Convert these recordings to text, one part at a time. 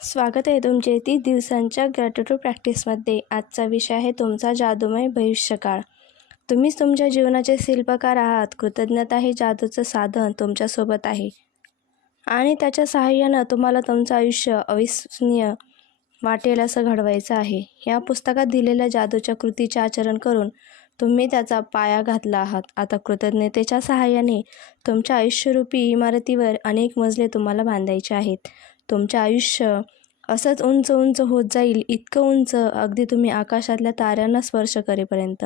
स्वागत आहे तुमचे 30 दिवसांच्या ग्रॅटिट्यूड प्रॅक्टिसमध्ये. आजचा विषय आहे तुमचा जादूमय भविष्यकाळ. तुम्हीच तुमच्या जीवनाचे शिल्पकार आहात. कृतज्ञता हे जादूचं साधन तुमच्यासोबत आहे आणि त्याच्या सहाय्यानं तुम्हाला तुमचं आयुष्य अविस्मरणीय वाटेल असं घडवायचं आहे. या पुस्तकात दिलेल्या जादूच्या कृतीचे आचरण करून तुम्ही त्याचा पाया घातला आहात. आता कृतज्ञतेच्या सहाय्याने तुमच्या आयुष्यरूपी इमारतीवर अनेक मजले तुम्हाला बांधायचे आहेत. तुमचे आयुष्य असंच उंच उंच होत जाईल, इतकं उंच अगदी तुम्ही आकाशातल्या ताऱ्यांना स्पर्श करेपर्यंत.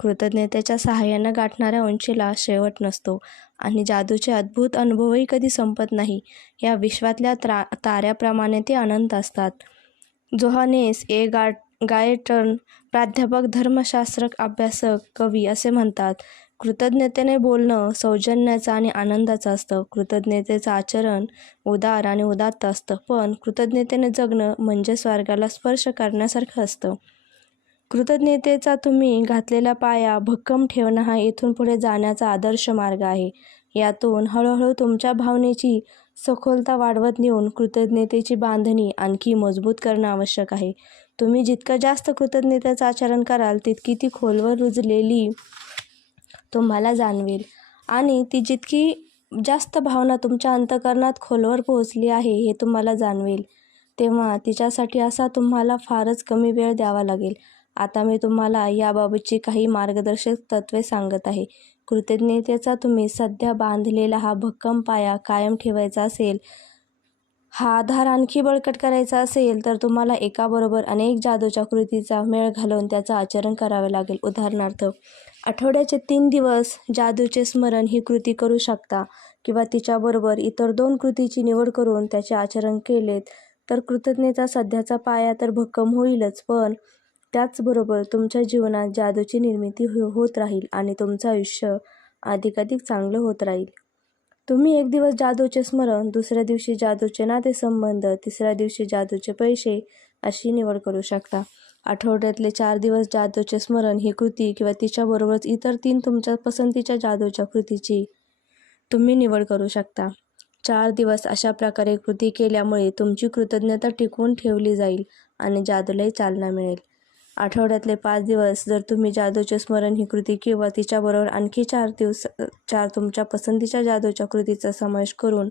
कृतज्ञतेच्या सहाय्यानं गाठणाऱ्या उंचीला शेवट नसतो आणि जादूचे अद्भुत अनुभवही कधी संपत नाही. या विश्वातल्या ताऱ्याप्रमाणे ते अनंत असतात. जोहानेस ए. गायटन, प्राध्यापक, धर्मशास्त्र अभ्यासक, कवी असे म्हणतात, कृतज्ञतेने बोलणं सौजन्याचं आणि आनंदाचं असतं. कृतज्ञतेचं आचरण उदार आणि उदात्त असतं, पण कृतज्ञतेने जगणं म्हणजे स्वर्गाला स्पर्श करण्यासारखं असतं. कृतज्ञतेचा तुम्ही घातलेला पाया भक्कम ठेवणं हा इथून पुढे जाण्याचा आदर्श मार्ग आहे. यातून हळूहळू तुमच्या भावनेची सखोलता वाढवत नेऊन कृतज्ञतेची बांधणी आणखी मजबूत करणं आवश्यक आहे. तुम्ही जितकं जास्त कृतज्ञतेचं आचरण कराल, तितकी ती खोलवर रुजलेली तुम्हाला जाणवेल आणि ती जितकी जास्त भावना तुमच्या अंतःकरणात खोलवर पोहोचली आहे हे तुम्हाला जाणवेल, तेव्हा तिच्यासाठी असा तुम्हाला फारच कमी वेळ द्यावा लागेल. आता मी तुम्हाला याबाबतची काही मार्गदर्शक तत्त्वे सांगत आहे. कृतज्ञतेचा तुम्ही सध्या बांधलेला हा भक्कम पाया कायम ठेवायचा असेल, हा आधार आणखी बळकट करायचा असेल, तर तुम्हाला एकाबरोबर अनेक जादूच्या कृतीचा मेळ घालून त्याचं आचरण करावे लागेल. उदाहरणार्थ, आठवड्याचे 3 दिवस जादूचे स्मरण ही कृती करू शकता किंवा तिच्याबरोबर इतर 2 कृतीची निवड करून त्याचे आचरण केलेत तर कृतज्ञता सध्याचा पाया तर भक्कम होईलच, पण त्याचबरोबर तुमच्या जीवनात जादूची निर्मिती होत राहील आणि तुमचं आयुष्य अधिकाधिक चांगलं होत राहील. तुम्ही एक दिवस जादूचे स्मरण, दुसऱ्या दिवशी जादूचे नातेसंबंध, तिसऱ्या दिवशी जादूचे पैसे अशी निवड करू शकता. आठवड्यातले 4 दिवस जादूचे स्मरण ही कृती किंवा तिच्याबरोबरच इतर 3 तुमच्या पसंतीच्या जादूच्या कृतीची तुम्ही निवड करू शकता. 4 दिवस अशा प्रकारे कृती केल्यामुळे तुमची कृतज्ञता टिकवून ठेवली जाईल आणि जादूलाही चालना मिळेल. आठवड्यातले 5 दिवस जर तुम्ही जादूचे स्मरण ही कृती किंवा तिच्याबरोबर आणखी 4 तुमच्या पसंतीच्या जादूच्या कृतीचा समावेश करून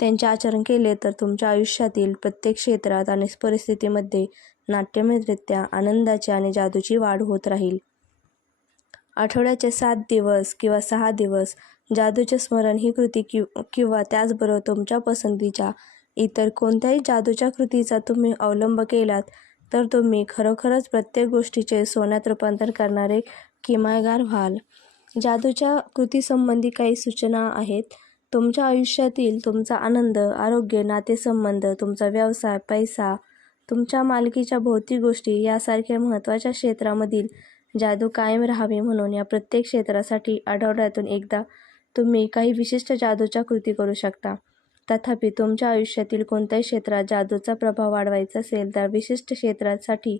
त्यांचे आचरण केले तर तुमच्या आयुष्यातील प्रत्येक क्षेत्रात आणि परिस्थितीमध्ये नाट्यमयरित्या आनंदाची आणि जादूची वाढ होत राहील. आठवड्याचे 7 दिवस किंवा 6 दिवस जादूचे स्मरण ही कृती किंवा त्याचबरोबर तुमच्या पसंतीच्या इतर कोणत्याही जादूच्या कृतीचा तुम्ही अवलंब केलात तर तुम्ही खरोखरच प्रत्येक गोष्टीचे सोन्यात रूपांतर करणारे किमयागार व्हाल. जादूच्या कृतीसंबंधी काही सूचना आहेत. तुमच्या आयुष्यातील तुमचा आनंद, आरोग्य, नातेसंबंध, तुमचा व्यवसाय, पैसा, तुमच्या मालकीच्या भौतिक गोष्टी यासारख्या महत्त्वाच्या क्षेत्रामधील जादू कायम राहावी म्हणून या प्रत्येक क्षेत्रासाठी आठवड्यातून एकदा तुम्ही काही विशिष्ट जादूच्या कृती करू शकता. तथापि तुमच्या आयुष्यातील कोणत्याही क्षेत्रात जादूचा प्रभाव वाढवायचा असेल तर विशिष्ट क्षेत्रासाठी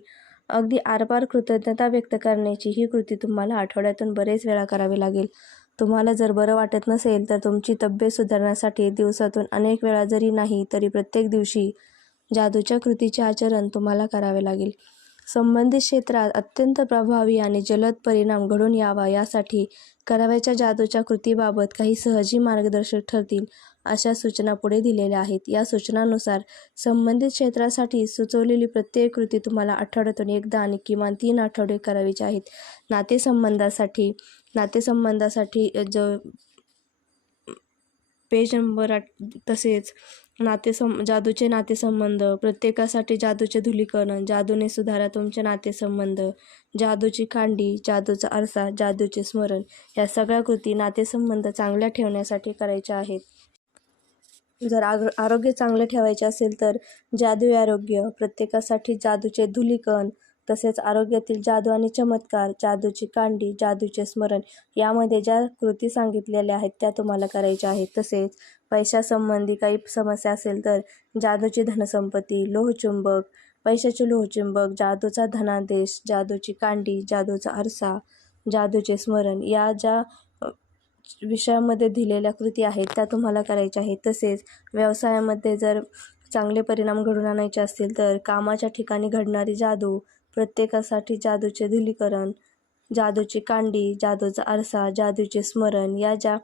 अगदी आरपार कृतज्ञता व्यक्त करण्याची ही कृती तुम्हाला आठवड्यातून बरेच वेळा करावी लागेल. तुम्हाला जर बरं वाटत नसेल तर तुमची तब्येत सुधारण्यासाठी दिवसातून अनेक वेळा जरी नाही तरी प्रत्येक दिवशी जादूच्या कृतीचे आचरण तुम्हाला करावे लागेल. संबंधित क्षेत्रात अत्यंत प्रभावी आणि जलद परिणाम घडून यावा यासाठी करावयाच्या जादूच्या कृतीबाबत काही सहजी मार्गदर्शक ठरतील अशा सूचना पुढे दिलेल्या आहेत. या सूचनांनुसार संबंधित क्षेत्रासाठी सुचवलेली प्रत्येक कृती तुम्हाला आठवड्यातून एकदा आणि किमान 3 आठवडे करावीची आहेत. नातेसंबंधासाठी पेज नंबर 8 तसेच जादूचे नातेसंबंध, प्रत्येकासाठी जादूचे धुलीकरण, जादूने सुधारा तुमचे नातेसंबंध, जादूची कांडी, जादूचा आरसा, जादूचे स्मरण या सगळ्या कृती नातेसंबंध चांगल्या ठेवण्यासाठी करायच्या आहेत. जर आरोग्य चांगले ठेवायचे असेल तर जादुई आरोग्य, प्रत्येकासाठी जादूचे धुलीकण, तसेच आरोग्यातील जादू आणि चमत्कार, जादूची कांडी, जादूचे स्मरण यामध्ये ज्या कृती सांगितलेल्या आहेत त्या तुम्हाला करायच्या आहेत. तसेच पैशासंबंधी काही समस्या असेल तर जादूची धनसंपत्ती, लोहचुंबक, पैशाचे लोहचुंबक, जादूचा धनादेश, जादूची कांडी, जादूचा आरसा, जादूचे स्मरण या ज्या विषयामध्ये दिलेल्या कृती आहेत त्या तुम्हाला करायच्या आहेत. तसेच व्यवसायामध्ये जर चांगले परिणाम घडवून आणायचे असतील तर कामाच्या ठिकाणी घडणारी जादू, प्रत्येकासाठी जादूचे धुलीकरण, जादूची कांडी, जादूचा आरसा, जादूचे स्मरण, या ज्या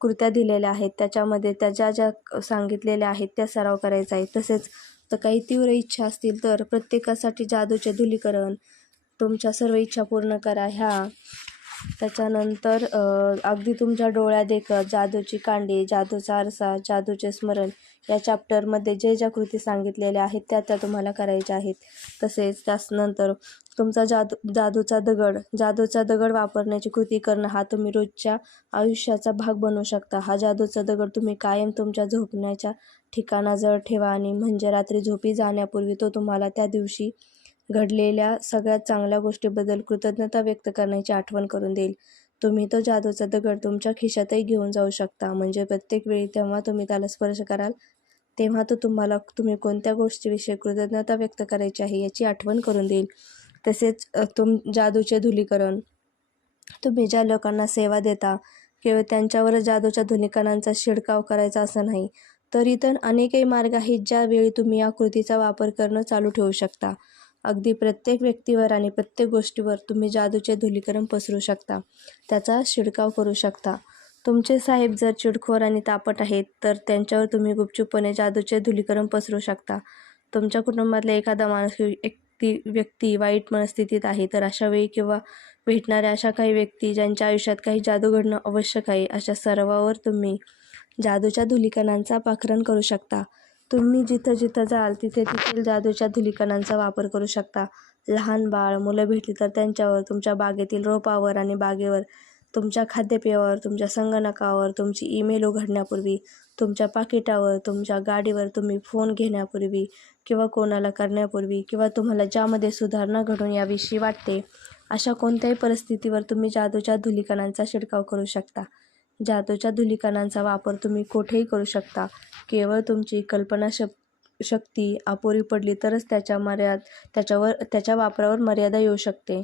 कृत्या दिलेल्या आहेत त्याच्यामध्ये त्या ज्या सांगितलेल्या आहेत त्या सराव करायचा आहे. तसेच तर काही तीव्र इच्छा असतील तर प्रत्येकासाठी जादूचे धुलीकरण, तुमच्या सर्व इच्छा पूर्ण करा ह्या. त्याच्यानंतर अगदी तुमच्या डोळ्यादेखत जादूची कांडी, जादूचा आरसा, जादूचे स्मरण या चॅप्टरमध्ये ज्या कृती सांगितलेल्या आहेत त्या तुम्हाला करायच्या आहेत. तसेच त्यानंतर तुमचा जादूचा दगड वापरण्याची कृती करणं हा तुम्ही रोजच्या आयुष्याचा भाग बनवू शकता. हा जादूचा दगड तुम्ही कायम तुमच्या झोपण्याच्या ठिकाणाजवळ ठेवा आणि म्हणजे रात्री झोपी जाण्यापूर्वी तो तुम्हाला त्या दिवशी घडलेल्या सगळ्यात चांगल्या गोष्टीबद्दल कृतज्ञता व्यक्त करण्याची आठवण करून देईल. तुम्ही तो जादूचा दगड तुमच्या खिशातही घेऊन जाऊ शकता, म्हणजे प्रत्येक वेळी तेव्हा तुम्ही त्याला स्पर्श कराल तेव्हा तो तुम्ही कोणत्या गोष्टीविषयी कृतज्ञता व्यक्त करायची आहे याची आठवण करून देईल. तसेच जादूचे धुलीकरण, तुम्ही ज्या लोकांना सेवा देता केवळ त्यांच्यावरच जादूच्या धुलीकणांचा शिडकाव करायचा असं नाही, तर इतर अनेकही मार्ग आहेत ज्यावेळी तुम्ही या कृतीचा वापर करणं चालू ठेवू शकता. अगदी प्रत्येक व्यक्तीवर आणि प्रत्येक गोष्टीवर तुम्ही जादूचे धुलीकरण पसरू शकता, त्याचा शिडकाव करू शकता. तुमचे साहेब जर चिडखोर आणि तापट आहेत तर त्यांच्यावर तुम्ही गुपचूपपणे जादूचे धुलीकरण पसरू शकता. तुमच्या कुटुंबातला एखादा माणूस व्यक्ती वाईट मनस्थितीत आहे तर अशा वेळी किंवा भेटणाऱ्या अशा काही व्यक्ती ज्यांच्या आयुष्यात काही जादू घडणं आवश्यक आहे अशा सर्वांवर तुम्ही जादूच्या धुलीकणांचा पाखरण करू शकता. तुम्ही जिथं जिथं जाल तिथे तिथे जादूच्या धुलीकणांचा वापर करू शकता. लहान बाळ, मुलं भेटली तर त्यांच्यावर, तुमच्या बागेतील रोपावर आणि बागेवर, तुमच्या खाद्यपेयावर, तुमच्या संगणकावर, तुमची ईमेल उघडण्यापूर्वी, तुमच्या पाकिटावर, तुमच्या गाडीवर, तुम्ही फोन घेण्यापूर्वी किंवा कोणाला करण्यापूर्वी किंवा तुम्हाला ज्यामध्ये सुधारणा घडून याविषयी वाटते अशा कोणत्याही परिस्थितीवर तुम्ही जादूच्या धुलीकणांचा शिडकाव करू शकता. जादूच्या धुलीकणांचा वापर तुम्ही कुठेही करू शकता. केवळ तुमची कल्पनाशक्ती अपुरी पडली तरच त्याच्या वापरावर मर्यादा येऊ शकते.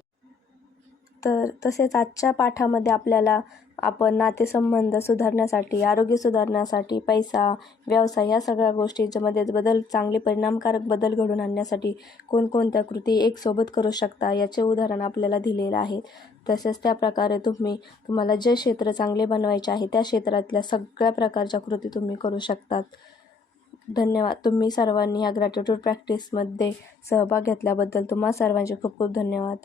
तसेच आजच्या पाठामध्ये आपण नातेसंबंध सुधारण्यासाठी, आरोग्य सुधारण्यासाठी, पैसा, व्यवसाय या सगळ्या गोष्टींमध्ये चांगले परिणामकारक बदल घडवून आणण्यासाठी कोणकोणत्या कृती एक सोबत करू शकता याचे उदाहरण आपल्याला दिलेलं आहे. तसेच त्या प्रकारे तुम्हाला जे क्षेत्र चांगले बनवायचे आहे त्या क्षेत्रातल्या सगळ्या प्रकारच्या कृती तुम्ही करू शकतात. धन्यवाद. तुम्ही सर्वांनी या ग्रॅटिट्यूड प्रॅक्टिसमध्ये सहभाग घेतल्याबद्दल तुम्हा सर्वांचे खूप खूप धन्यवाद.